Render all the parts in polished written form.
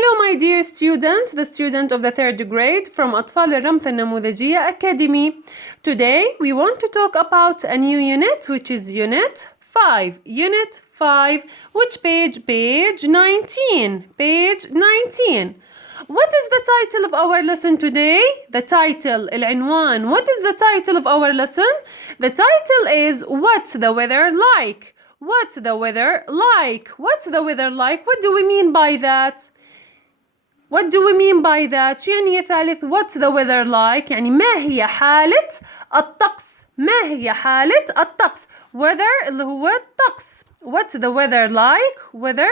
Hello my dear student, the student of the third grade from أطفال الرمث النموذجية Academy. Today we want to talk about a new unit which is Unit 5. Unit 5, which page? Page 19. Page 19. What is the title of our lesson today? The title, العنوان. What is the title of our lesson? The title is What's the weather like? What's the weather like? What's the weather like? What do we mean by that? What do we mean by that? يعني يا ثالث what's the weather like؟ يعني ما هي حالة الطقس؟ ما هي حالة الطقس؟ weather اللي هو الطقس. What's the weather like? Weather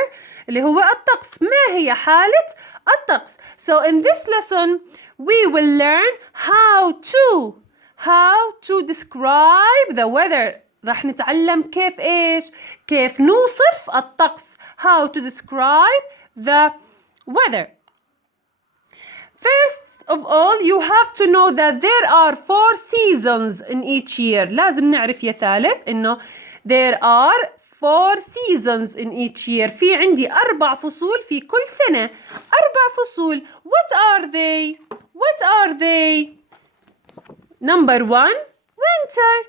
اللي هو الطقس. ما هي حالة الطقس؟ So in this lesson we will learn how to describe the weather. راح نتعلم كيف إيش؟ كيف نوصف الطقس. How to describe the weather. First of all, you have to know that there are 4 seasons in each year. لازم نعرف يا ثالث إنه there are 4 seasons in each year. في عندي 4 فصول في كل سنة. 4 فصول. What are they? What are they? Number 1, winter.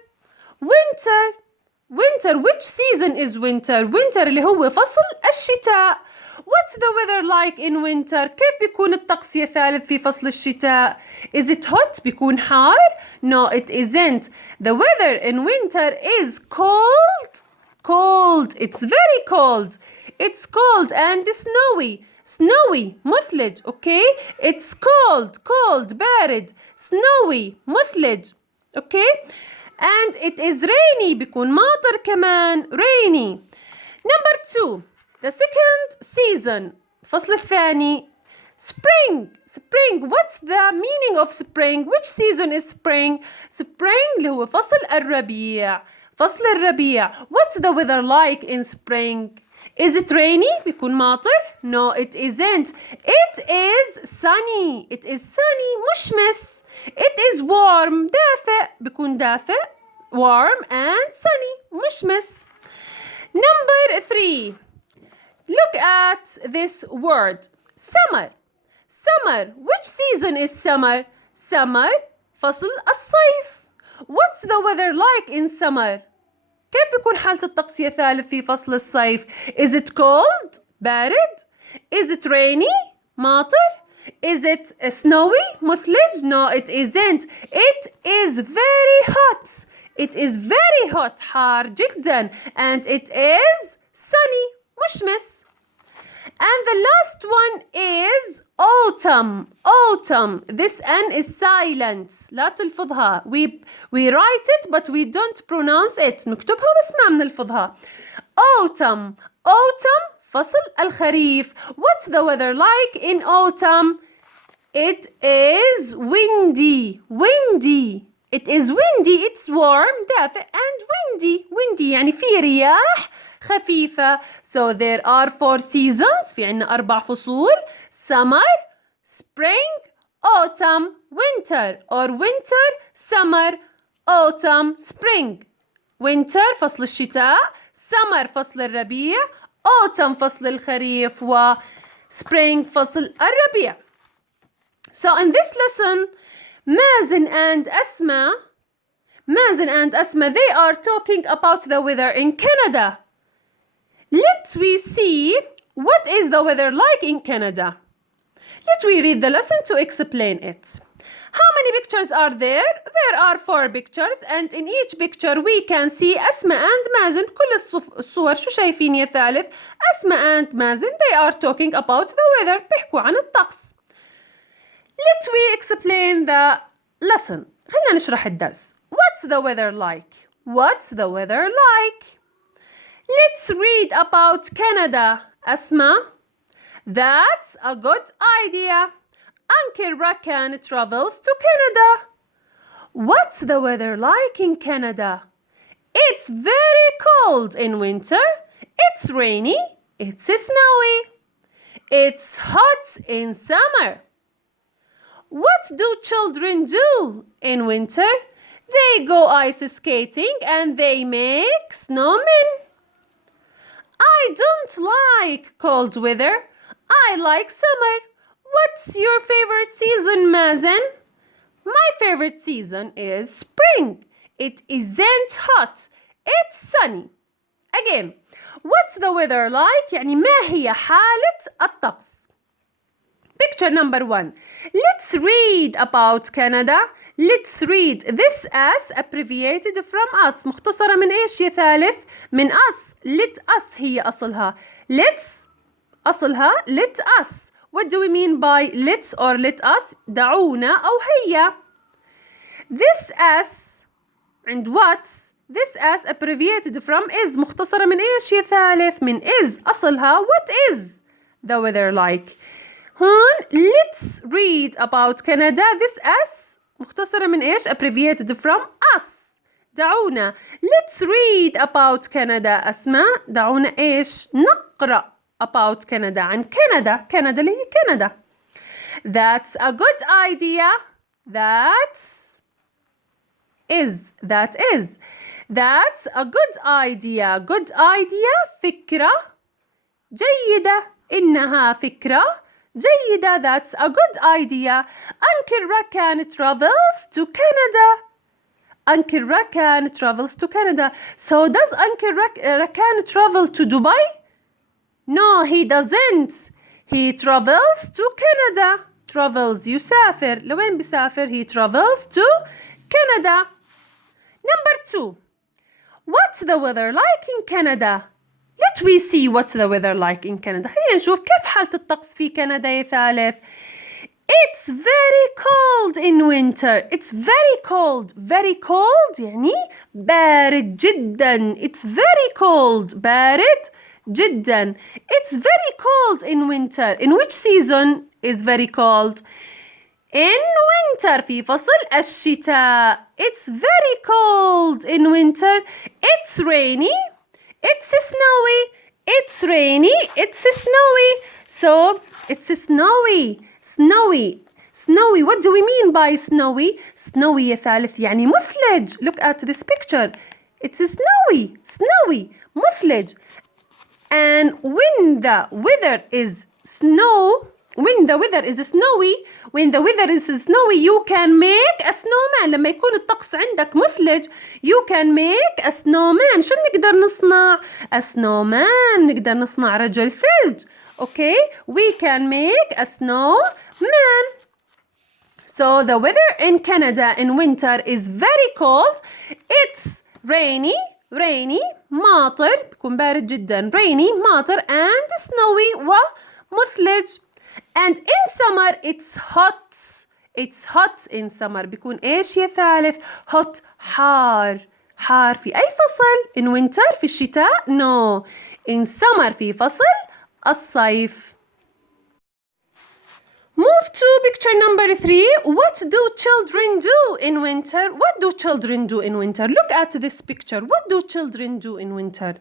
Winter. Winter. Which season is winter? Winter اللي هو فصل الشتاء. What's the weather like in winter? كيف بيكون الطقس يا ثالث في فصل الشتاء? Is it hot? بيكون حار? No, it isn't. The weather in winter is cold. Cold. It's very cold. It's cold and snowy. Snowy. مثلج. Okay? It's cold. Cold. بارد. Snowy. مثلج. Okay? And it is rainy. بيكون ماطر كمان. Rainy. Number 2. The second season. الفصل الثاني. Spring. Spring. What's the meaning of spring? Which season is spring? Spring اللي هو فصل الربيع. فصل الربيع. What's the weather like in spring? Is it rainy? بيكون ماطر? No, it isn't. It is sunny. It is sunny. مشمس. It is warm. دافئ. بيكون دافئ. Warm and sunny. مشمس. Number 3. Look at this word. Summer. Summer. Which season is summer? Summer. فصل الصيف. What's the weather like in summer? كيف بيكون حالة الطقس يا ثالث في فصل الصيف? Is it cold? بارد. Is it rainy? ماطر. Is it snowy? مثلج. No, it isn't. It is very hot. It is very hot. حار جدا. And it is sunny. مشمس. And the last one is autumn. Autumn. This N is silent. لا تلفظها. We write it but we don't pronounce it. نكتبها بس ما بنلفظها. Autumn. Autumn. فصل الخريف. What's the weather like in autumn? It is windy. Windy. It is windy. It's warm. دافئ and windy. Windy يعني في رياح خفيفة. So there are 4 seasons. في عنا 4 فصول. Summer, spring, autumn, winter. Or winter, summer, autumn, spring. Winter فصل الشتاء. Summer فصل الربيع. Autumn فصل الخريف. و spring فصل الربيع. So in this lesson, Mazen and Asma, they are talking about the weather in Canada. Let's we see what is the weather like in Canada. Let we read the lesson to explain it. How many pictures are there? There are 4 pictures and in each picture we can see Asma and Mazen. كل الصور شو شايفين يا ثالث؟ Asma and Mazen, they are talking about the weather. بيحكوا عن الطقس. Let we explain the lesson. خلينا نشرح الدرس. What's the weather like? What's the weather like? Let's read about Canada. Asma. That's a good idea. Uncle Rakan travels to Canada. What's the weather like in Canada? It's very cold in winter. It's rainy. It's snowy. It's hot in summer. What do children do in winter? They go ice skating and they make snowmen. I don't like cold weather. I like summer. What's your favorite season, Mazen? My favorite season is spring. It isn't hot. It's sunny. Again, what's the weather like? يعني ما هي حالة الطقس؟ Picture number 1. Let's read about Canada. Let's read this as abbreviated from us. مختصرة من إيش يا ثالث؟ من us. Let us هي أصلها. Let's أصلها let us. What do we mean by let's or let us? دعونا أو هيا. This as and what's this as abbreviated from is مختصرة من إيش يا ثالث؟ من is أصلها what is the weather like. هون let's read about Canada. This as مختصرة من إيش؟ abbreviated from us. دعونا let's read about Canada. أسماء دعونا إيش؟ نقرأ about Canada عن كندا. كندا اللي هي كندا. That's a good idea. That's a good idea. Good idea فكرة جيدة. إنها فكرة جيدة. That's a good idea. Uncle Rakan travels to Canada. Uncle Rakan travels to Canada. So does Uncle Rakan travel to Dubai? No, he doesn't. He travels to Canada. Travels يسافر. لوين بيسافر؟ He travels to Canada. Number 2. What's the weather like in Canada? Let we see what's the weather like in Canada. خلينا نشوف كيف حالة الطقس في كندا يا ثالث. It's very cold in winter. It's very cold. Very cold يعني بارد جدا. It's very cold. بارد جدا. It's very cold in winter. In which season is very cold? In winter في فصل الشتاء. It's very cold in winter. It's rainy. It's snowy. It's rainy. It's snowy. So it's snowy. Snowy. Snowy. What do we mean by snowy? Snowy يا ثالث يعني مثلج. Look at this picture. It's snowy. Snowy. مثلج. And when the weather is snowy, you can make a snowman. لما يكون الطقس عندك مثلج you can make a snowman. شو نقدر نصنع؟ a snowman. نقدر نصنع رجل ثلج. Okay, we can make a snowman. So the weather in Canada in winter is very cold. It's rainy. ماطر بيكون بارد جدا. rainy ماطر and snowy ومثلج. And in summer it's hot. It's hot in summer. بيكون إيش يا ثالث؟ hot حار. حار في أي فصل؟ in winter في الشتاء؟ no. in summer في فصل الصيف. Move to picture number 3. What do children do in winter? What do children do in winter? Look at this picture. What do children do in winter?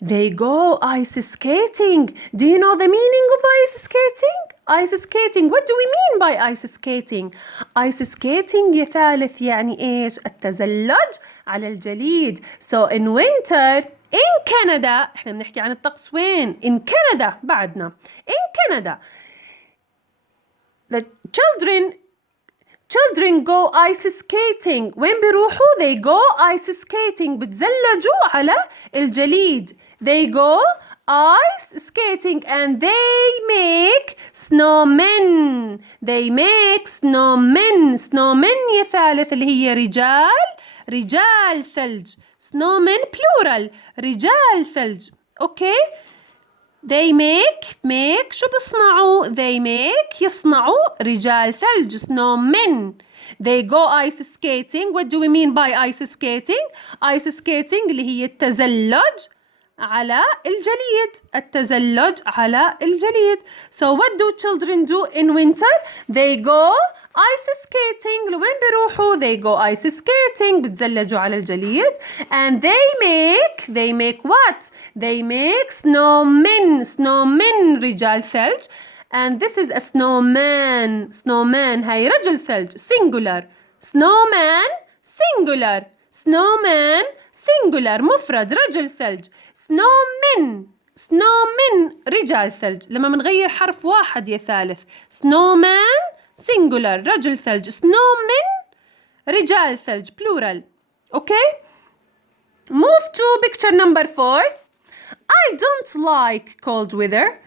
They go ice skating. Do you know the meaning of ice skating? Ice skating. What do we mean by ice skating? Ice skating يا ثالث يعني إيش؟ التزلج على الجليد. So in winter in Canada إحنا بنحكي عن الطقس وين؟ In Canada بعدنا. In Canada the children go ice skating. وين بيروحوا؟ they go ice skating. بتزلجوا على الجليد. They go ice skating and they make snowmen. They make snowmen. Snowmen يا ثالث اللي هي رجال ثلج. snowmen plural. رجال ثلج. Okay. They make شو بيصنعوا؟ they make يصنعوا رجال ثلج. snowmen. They go ice skating. What do we mean by ice skating? Ice skating اللي هي التزلج على الجليد. التزلج على الجليد. So what do children do in winter? They go ice skating. لوين بيروحوا؟ they go ice skating. بتزلجوا على الجليد. And they make what? They make snowmen. Snowmen رجال ثلج. And this is a snowman. Snowman هاي رجل ثلج. singular. Snowman singular. Snowman singular مفرد رجل ثلج. snowmen snowmen رجال ثلج. لما بنغير حرف واحد يا ثالث. snowman singular رجل ثلج. snowmen رجال ثلج plural. Okay? Move to picture number 4. I don't like cold weather.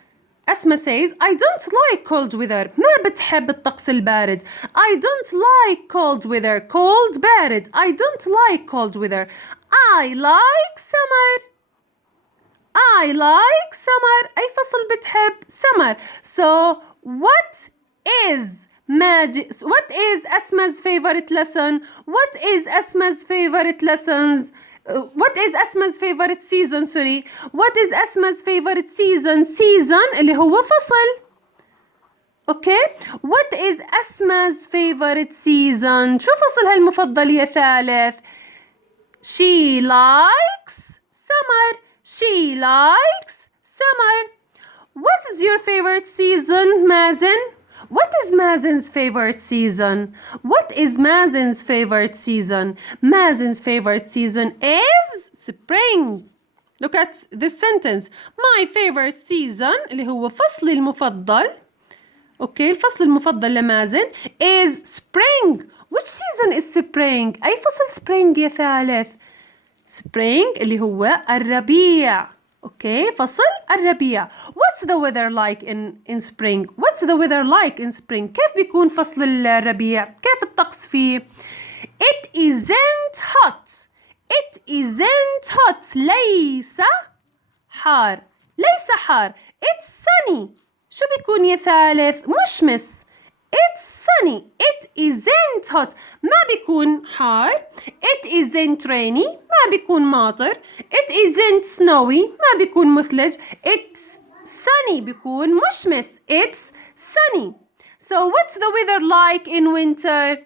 أسماء says I don't like cold weather. ما بتحب الطقس البارد. I don't like cold weather. cold بارد. I don't like cold weather. I like summer. I like summer. أي فصل بتحب؟ summer. So what is Asma's favorite lesson? What is Asma's favorite lessons? What is Asma's favorite season? Sorry. What is Asma's favorite season? Season اللي هو فصل. Okay. What is Asma's favorite season? شو فصلها المفضل يا ثالث؟ She likes summer. She likes summer. What is your favorite season, Mazen? What is Mazen's favorite season? What is Mazen's favorite season? Mazen's favorite season is spring. Look at this sentence. My favorite season اللي هو فصلي المفضل. Okay, الفصل المفضل لمازن is spring. Which season is spring? أي فصل spring يا ثالث؟ spring اللي هو الربيع. Okay, فصل الربيع. What's the weather like in spring? What's the weather like in spring? كيف بيكون فصل الربيع؟ كيف الطقس فيه؟ It isn't hot. It isn't hot. ليس حار. ليس حار. It's sunny. شو بيكون يا ثالث؟ مشمس. It's sunny. It isn't hot. ما بيكون حار. It isn't rainy. ما بيكون ماطر. It isn't snowy. ما بيكون مثلج. It's sunny. بيكون مشمس. It's sunny. So what's the weather like in winter?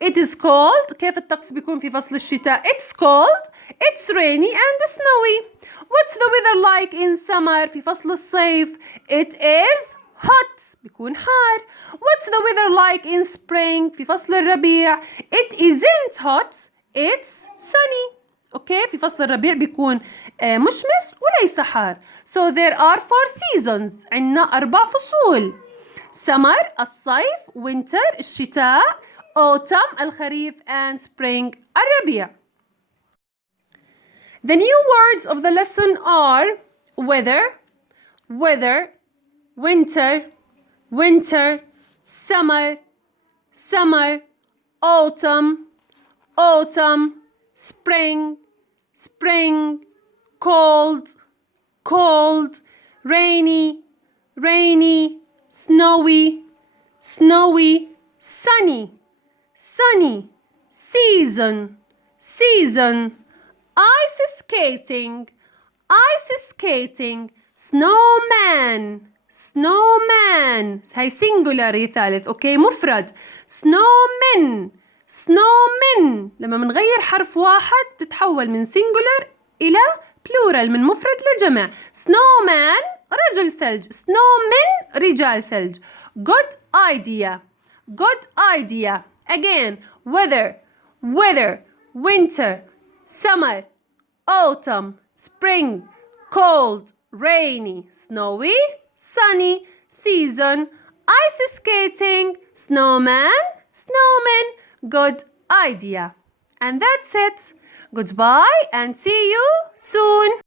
It is cold. كيف الطقس بيكون في فصل الشتاء؟ It's cold. It's rainy and snowy. What's the weather like in summer? في فصل الصيف. It is hot. بيكون حار. What's the weather like in spring? في فصل الربيع. It isn't hot. It's sunny. Okay. في فصل الربيع بيكون مشمس وليس حار. So there are 4 seasons. عنا 4 فصول. summer الصيف. winter الشتاء. autumn الخريف and spring الربيع. The new words of the lesson are weather, winter, summer, autumn, spring, cold, rainy, snowy, sunny, season, ice skating, snowman. هاي singular يا ثالث. اوكي مفرد. snowmen. لما منغير حرف واحد تتحول من singular إلى plural من مفرد لجمع. snowman رجل ثلج. snowmen رجال ثلج. good idea. Again, weather, winter, summer, autumn, spring, cold, rainy, snowy, sunny, season, ice skating, snowman, good idea. And that's it. Goodbye and see you soon.